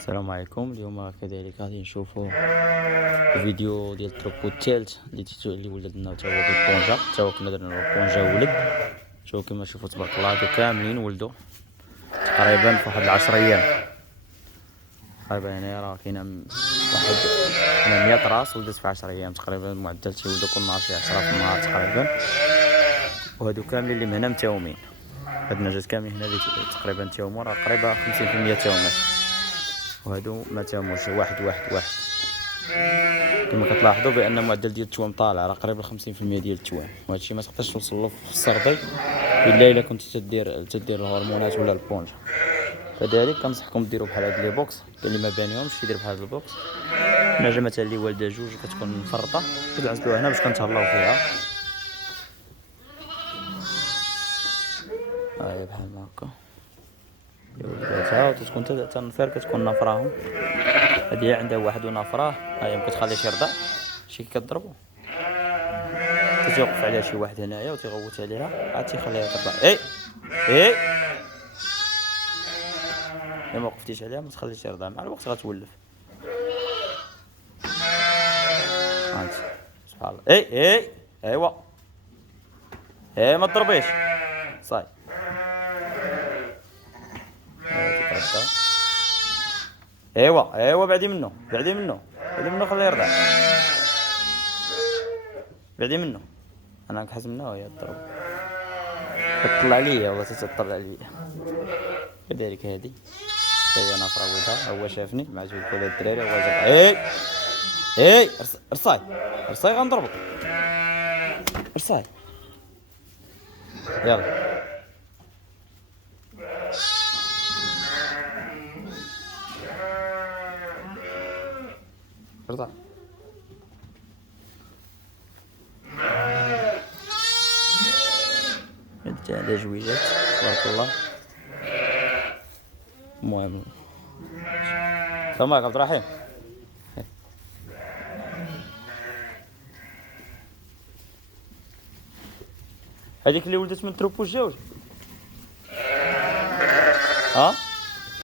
السلام عليكم. اليوم كذلك غادي نشوفوا الفيديو ديال التروبو الثالث اللي ولد لنا تا هو بالبونجا، تا هو كنا درنا له البونجا ولد. شوفوا كما تشوفوا تبارك الله هادو كاملين ولدوا تقريبا في واحد 10 ايام. تقريبا هنا راه كاينه واحد 100 راس ولدت في 10 ايام تقريبا. المعدل تيولدوا كل نهار شي 10 في النهار تقريبا. وهادو كاملين اللي من هنا متاومين. هاد النجات كاملين هنا اللي تقريبا تاوموا راه قريبه 50% تاومات، وهادو ما تاموش واحد. كما كتلاحظوا بان معدل ديال التوام طالع، راه قريب ل 50% ديال التوام، وهذا الشيء ما تقدرش توصل له في السرطي الا كنت تدير الهرمونات ولا البونجا. فذلك كنصحكم ديروا بحال هاد لي بوكس. كاين اللي ما بانيهمش يدير بحال هاد البوكس. النجمه مثلا اللي والده جوج كتكون مفرطه كتعزلوها هنا باش كنتهلاو فيها. هاي بحال هكا ولداتها وتكون حتى النفير كتكون نافراهم. هادي عندها واحد ونافراه، هاهي ما كتخليش يرضع، شي كضربو تيوقف عليها شي واحد هنايا وتيغوت عليها عاد تيخليها ترضع. اي الا ما وقفتيش عليها ما تخليش ترضع، مع الوقت غتولف. هانت سبحان الله. ايوا ما تضربيش صاي. تترضع. ايوا بعدي منه خليه يرضع. بعدي منه، انا كنحس منه وهي تضرب. كتطلع ليا والله تتطلع ليا. كذلك هادي هي نافرة ولدها، هو شافني مع جوج ولاد الدراري، هو جا رصاي غنضربك. رصاي يلا ارضع. هاد جويجات تبارك الله. المهم السلام عليكم عبد الرحيم. هذيك اللي ولدت من تروبو الجوج، ها